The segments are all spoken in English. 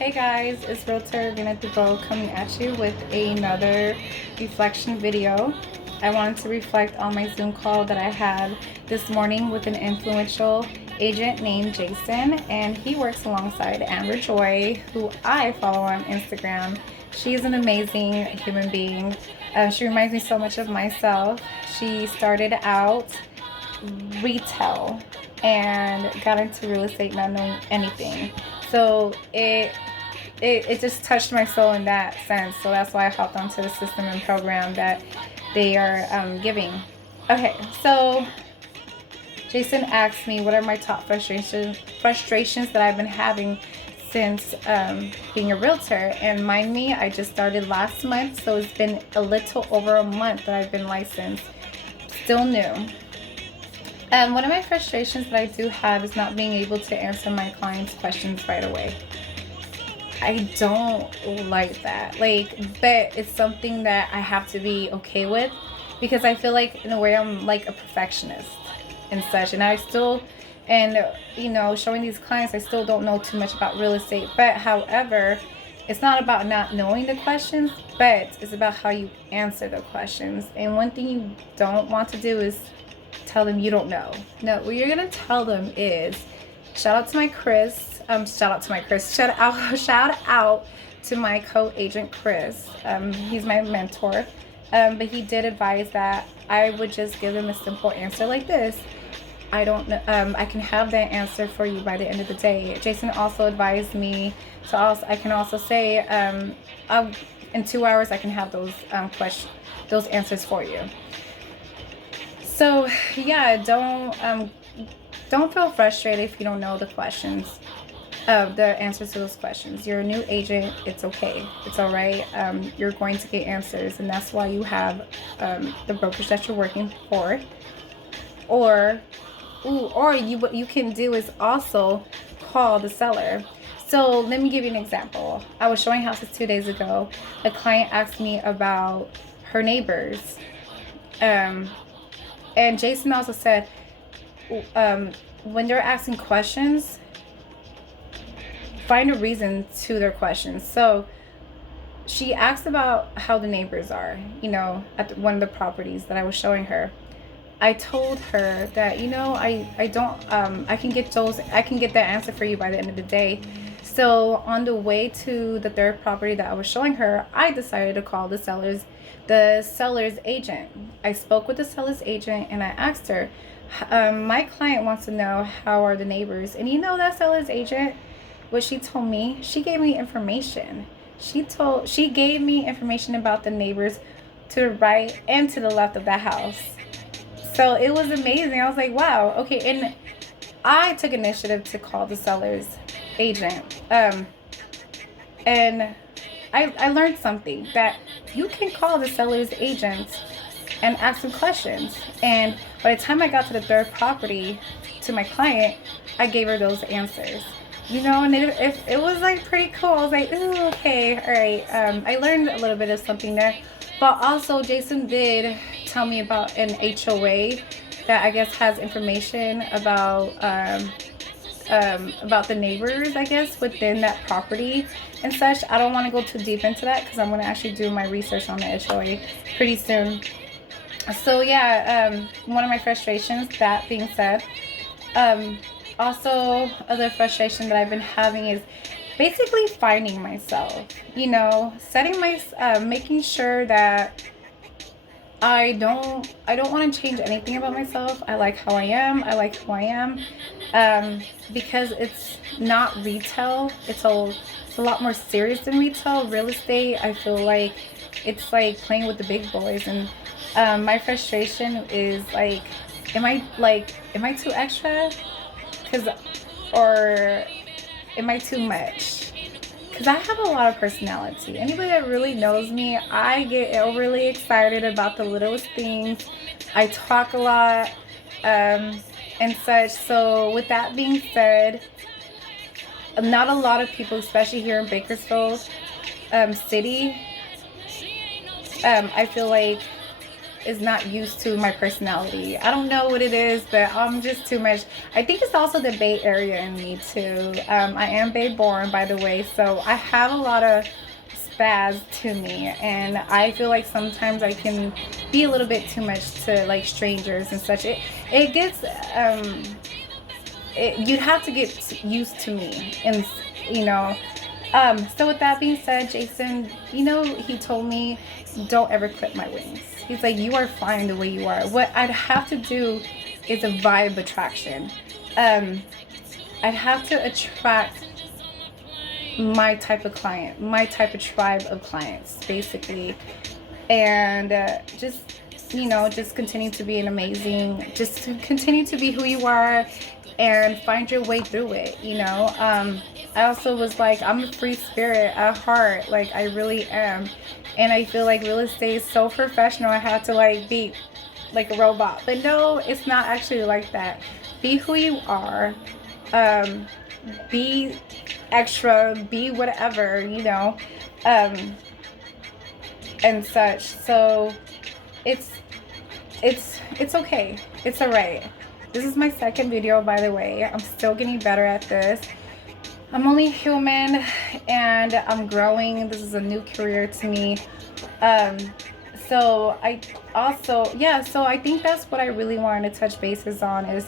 Hey guys, it's realtor coming at you with another reflection video. I wanted to reflect on my Zoom call that I had this morning with an influential agent named Jason, and he works alongside Amber Joy, who I follow on Instagram. She's an amazing human being. She reminds me so much of myself. She started out retail and got into real estate not knowing anything. So it just touched my soul in that sense. So that's why I hopped onto the system and program that they are giving. Okay, so Jason asked me what are my top frustrations that I've been having since being a realtor. And mind me, I just started last month, so it's been a little over a month that I've been licensed. Still new. One of my frustrations that I do have is not being able to answer my clients' questions right away. I don't like that. But it's something that I have to be okay with because I feel like in a way I'm like a perfectionist and such. And showing these clients, I still don't know too much about real estate. But however, it's not about not knowing the questions, but it's about how you answer the questions. And one thing you don't want to do is tell them you don't know. No, what you're gonna tell them is, shout out to my co-agent Chris. He's my mentor, but he did advise that I would just give them a simple answer like this: I don't know. I can have that answer for you by the end of the day. Jason also advised me to I can also say, in 2 hours I can have those answers for you. So yeah, don't feel frustrated if you don't know the questions, the answers to those questions. You're a new agent. It's okay. It's all right. You're going to get answers, and that's why you have the brokerage that you're working for. Or what you can do is also call the seller. So let me give you an example. I was showing houses 2 days ago. A client asked me about her neighbors. And Jason also said, when they're asking questions, find a reason to their questions. So she asked about how the neighbors are, at one of the properties that I was showing her. I told her that, I can get that answer for you by the end of the day. So on the way to the third property that I was showing her, I decided to call the seller's agent. I spoke with the seller's agent and I asked her, my client wants to know how are the neighbors. And that seller's agent, what she told me, she gave me information. She gave me information about the neighbors to the right and to the left of that house. So it was amazing. I was like, wow, okay. And I took initiative to call the seller's agent. And I learned something, that you can call the seller's agent and ask them questions. And by the time I got to the third property to my client, I gave her those answers. And it was like pretty cool. I was like, ooh, okay, all right. I learned a little bit of something there. But also Jason did tell me about an HOA that I guess has information about the neighbors, I guess, within that property and such. I don't want to go too deep into that because I'm going to actually do my research on the HOA pretty soon. So yeah, one of my frustrations, that being said, also other frustration that I've been having is basically finding myself, making sure that I don't want to change anything about myself. I like how I am. Because it's not retail. It's a lot more serious than retail. Real estate, I feel like it's like playing with the big boys. And my frustration is like, am I too extra? Or am I too much? Because I have a lot of personality. Anybody that really knows me, I get overly excited about the littlest things. I talk a lot and such. So with that being said, not a lot of people, especially here in Bakersfield city, I feel like is not used to my personality. I don't know what it is, but I'm just too much. I think it's also the Bay Area in me too. I am Bay born, by the way, so I have a lot of spaz to me, and I feel like sometimes I can be a little bit too much to like strangers and such. It gets you'd have to get used to me, and you know. So with that being said, Jason, he told me, don't ever clip my wings. He's like, you are fine the way you are. What I'd have to do is a vibe attraction. I'd have to attract my type of client, my type of tribe of clients, basically. And just continue to be just to continue to be who you are and find your way through it. I also was like, I'm a free spirit at heart. Like, I really am. And I feel like real estate is so professional. I have to like be like a robot. But no, it's not actually like that. Be who you are. Be extra. Be whatever, and such. So it's okay. It's alright. This is my second video, by the way. I'm still getting better at this. I'm only human and I'm growing. This is a new career to me. So I think that's what I really wanted to touch bases on is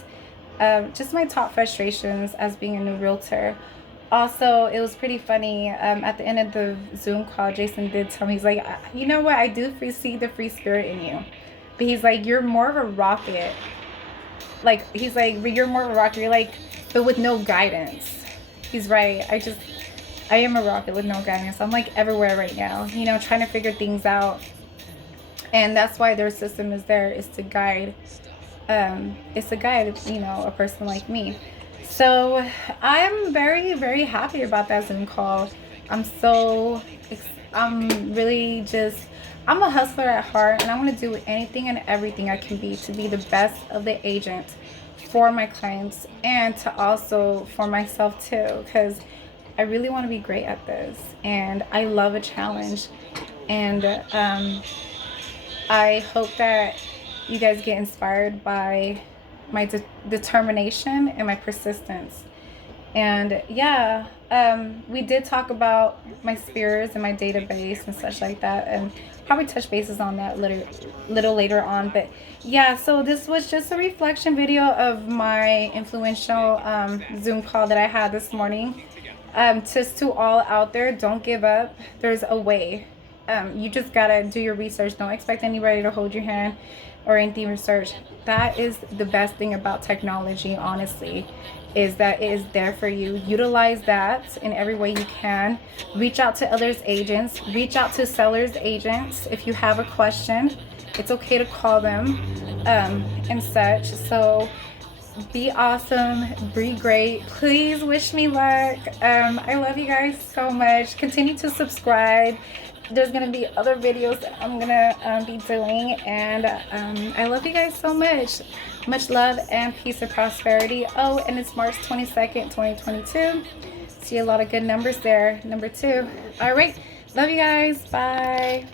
just my top frustrations as being a new realtor. Also, it was pretty funny. At the end of the Zoom call, Jason did tell me, he's like, you know what? I do see the free spirit in you. But he's like, you're more of a rocket. Like, he's like, you're more of a rocket. You're like, but with no guidance. He's right. I am a rocket with no guidance. I'm like everywhere right now, trying to figure things out. And that's why their system is there, is to guide. It's to guide, a person like me. So I'm very, very happy about that Zoom call. I'm a hustler at heart, and I'm going to do anything and everything I can be to be the best of the agent for my clients and to also for myself too, because I really want to be great at this and I love a challenge. And I hope that you guys get inspired by my determination and my persistence. And yeah, we did talk about my spheres and my database and such like that, and probably touch bases on that little later on. But yeah, so this was just a reflection video of my influential Zoom call that I had this morning. Just to all out there, don't give up. There's a way. You just gotta do your research. Don't expect anybody to hold your hand or anything research. That is the best thing about technology, honestly, is that it is there for you. Utilize that in every way you can. Reach out to others' agents. Reach out to sellers' agents. If you have a question, it's okay to call them and such. So be awesome. Be great. Please wish me luck. I love you guys so much. Continue to subscribe. There's going to be other videos that I'm going to be doing. And I love you guys so much. Much love and peace and prosperity. Oh, and it's March 22nd, 2022. See a lot of good numbers there. Number 2. All right. Love you guys. Bye.